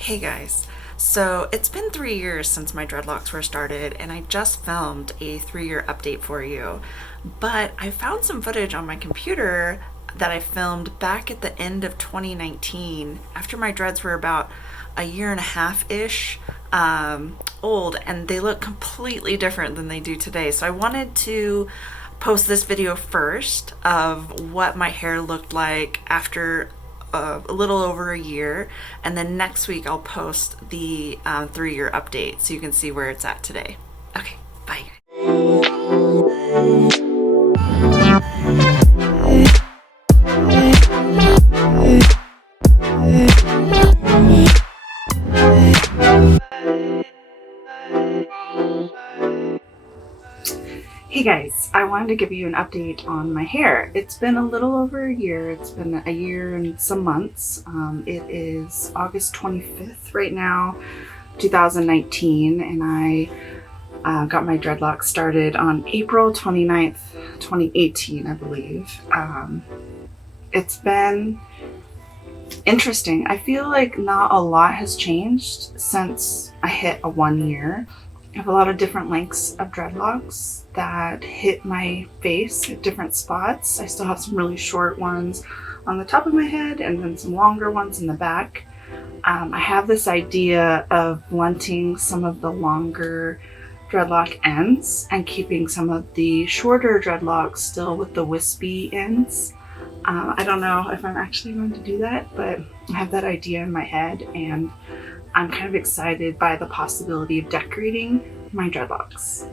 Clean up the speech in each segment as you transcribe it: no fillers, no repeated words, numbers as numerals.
Hey guys, so it's been 3 years since my dreadlocks were started, and I just filmed a 3 year update for you. But I found some footage on my computer that I filmed back at the end of 2019 after my dreads were about a year and a half ish old, and they look completely different than they do today. So I wanted to post this video first of what my hair looked like after a little over a year, and then next week I'll post the 3 year update so you can see where it's at today. Okay, bye. Hey guys, I wanted to give you an update on my hair. It's been a little over a year. It's been a year and some months. It is August 25th right now, 2019, and I got my dreadlocks started on April 29th, 2018, I believe. It's been interesting. I feel like not a lot has changed since I hit a 1 year. I have a lot of different lengths of dreadlocks that hit my face at different spots. I still have some really short ones on the top of my head and then some longer ones in the back. I have this idea of blunting some of the longer dreadlock ends and keeping some of the shorter dreadlocks still with the wispy ends. I don't know if I'm actually going to do that, but I have that idea in my head, and I'm kind of excited by the possibility of decorating my dreadlocks.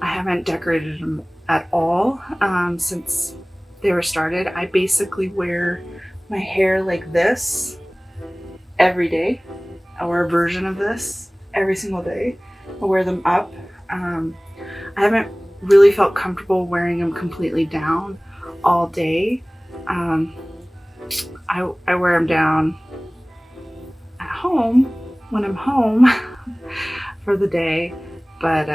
I haven't decorated them at all since they were started. I basically wear my hair like this every day, or a version of this every single day. I wear them up. I haven't really felt comfortable wearing them completely down all day. I wear them down at home when I'm home for the day, but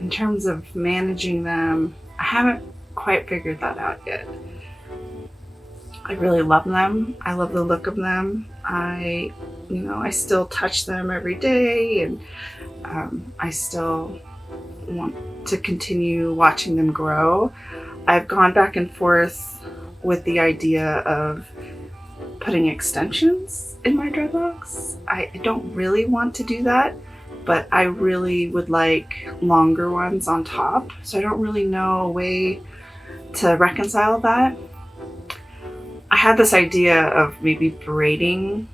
in terms of managing them, I haven't quite figured that out yet. I really love them. I love the look of them. I still touch them every day, and I still want to continue watching them grow. I've gone back and forth with the idea of putting extensions in my dreadlocks. I don't really want to do that, but I really would like longer ones on top. So I don't really know a way to reconcile that. I had this idea of maybe braiding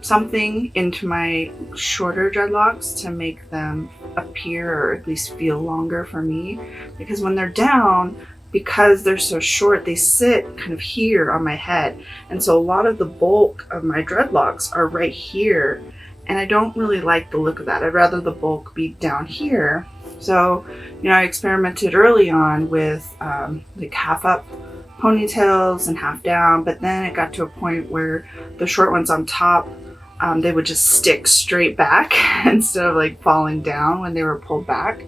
something into my shorter dreadlocks to make them appear, or at least feel longer for me, because when they're down, because they're so short, they sit kind of here on my head, and so a lot of the bulk of my dreadlocks are right here, and I don't really like the look of that. I'd rather the bulk be down here. So I experimented early on with like half up ponytails and half down, but then it got to a point where the short ones on top, they would just stick straight back instead of like falling down when they were pulled back.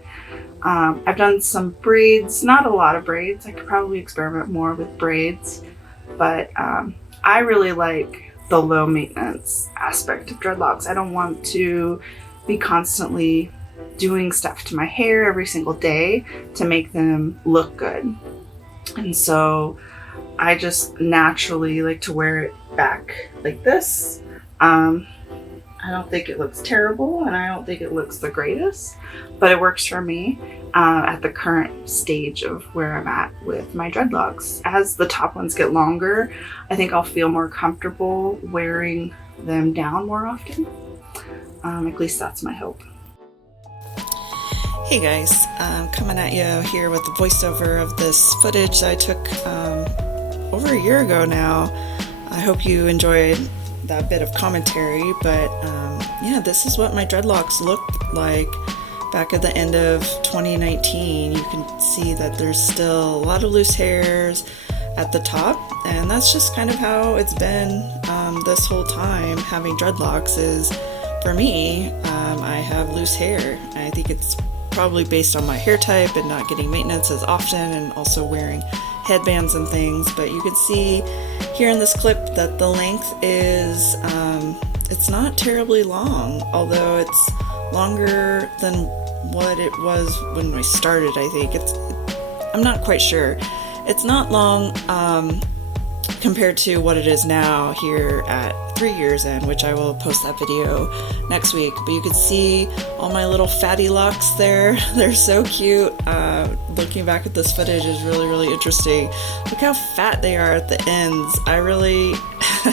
I've done some braids, not a lot of braids. I could probably experiment more with braids, but I really like the low maintenance aspect of dreadlocks. I don't want to be constantly doing stuff to my hair every single day to make them look good. And so I just naturally like to wear it back like this. I don't think it looks terrible, and I don't think it looks the greatest, but it works for me at the current stage of where I'm at with my dreadlocks. As the top ones get longer, I think I'll feel more comfortable wearing them down more often. At least that's my hope. Hey guys, coming at you here with the voiceover of this footage I took over a year ago now. I hope you enjoyed that bit of commentary, but this is what my dreadlocks looked like back at the end of 2019. You can see that there's still a lot of loose hairs at the top, and that's just kind of how it's been this whole time. Having dreadlocks is, for me, I have loose hair. I think it's probably based on my hair type and not getting maintenance as often, and also wearing headbands and things. But you can see here in this clip that the length is it's not terribly long, although it's longer than what it was when I started, I think. I'm not quite sure. It's not long compared to what it is now here at 3 years in, which I will post that video next week. But you can see all my little fatty locks there. They're so cute. Looking back at this footage is really, really interesting. Look how fat they are at the ends. I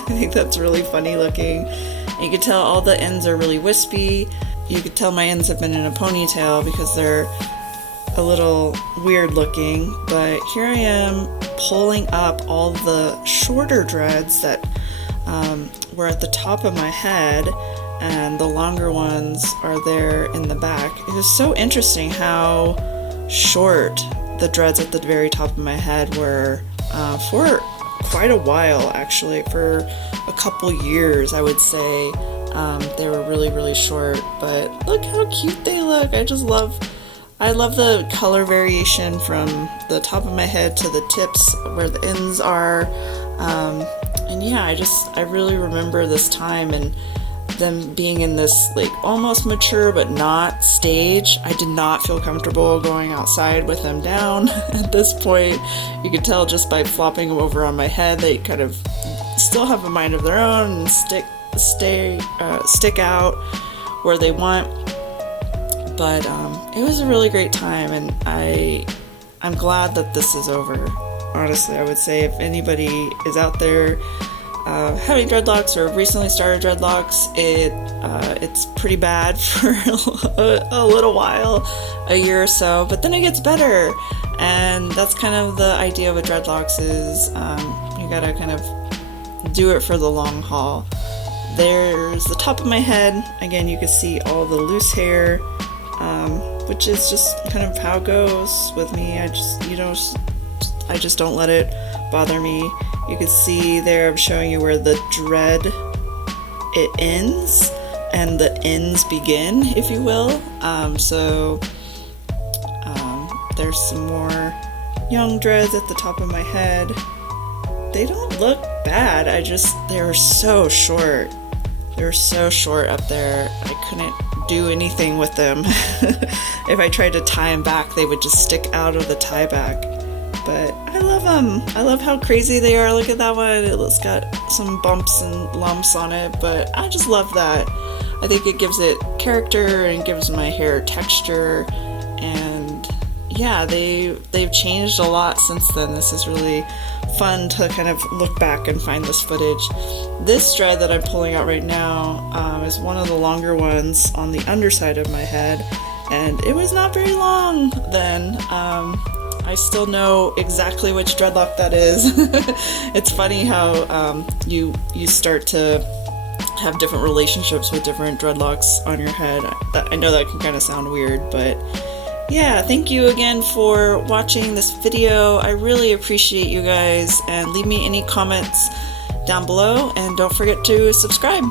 think that's really funny looking. And you can tell all the ends are really wispy. You could tell my ends have been in a ponytail because they're a little weird looking. But here I am pulling up all the shorter dreads that were at the top of my head, and the longer ones are there in the back. It was so interesting how short the dreads at the very top of my head were for quite a while, actually. For a couple years, I would say. They were really, really short, but look how cute they look. I love the color variation from the top of my head to the tips where the ends are. And yeah, I really remember this time and them being in this like almost mature but not stage. I did not feel comfortable going outside with them down at this point. You could tell just by flopping them over on my head, they kind of still have a mind of their own and stick out where they want. But it was a really great time, and I'm glad that this is over. Honestly, I would say if anybody is out there having dreadlocks or recently started dreadlocks, it's pretty bad for a little while, a year or so, but then it gets better. And that's kind of the idea with dreadlocks is you gotta kind of do it for the long haul. There's the top of my head. Again, you can see all the loose hair, which is just kind of how it goes with me. I just don't let it bother me. You can see there, I'm showing you where the dread, it ends and the ends begin, if you will. There's some more young dreads at the top of my head. They don't look bad. They're so short. They're so short up there. I couldn't do anything with them. If I tried to tie them back, they would just stick out of the tie back. But I love them. I love how crazy they are. Look at that one. It's got some bumps and lumps on it, but I just love that. I think it gives it character and gives my hair texture. And yeah, they've changed a lot since then. This is really fun to kind of look back and find this footage. This dread that I'm pulling out right now is one of the longer ones on the underside of my head, and it was not very long then. I still know exactly which dreadlock that is. It's funny how you start to have different relationships with different dreadlocks on your head. I know that can kind of sound weird, but yeah, thank you again for watching this video. I really appreciate you guys, and leave me any comments down below, and don't forget to subscribe.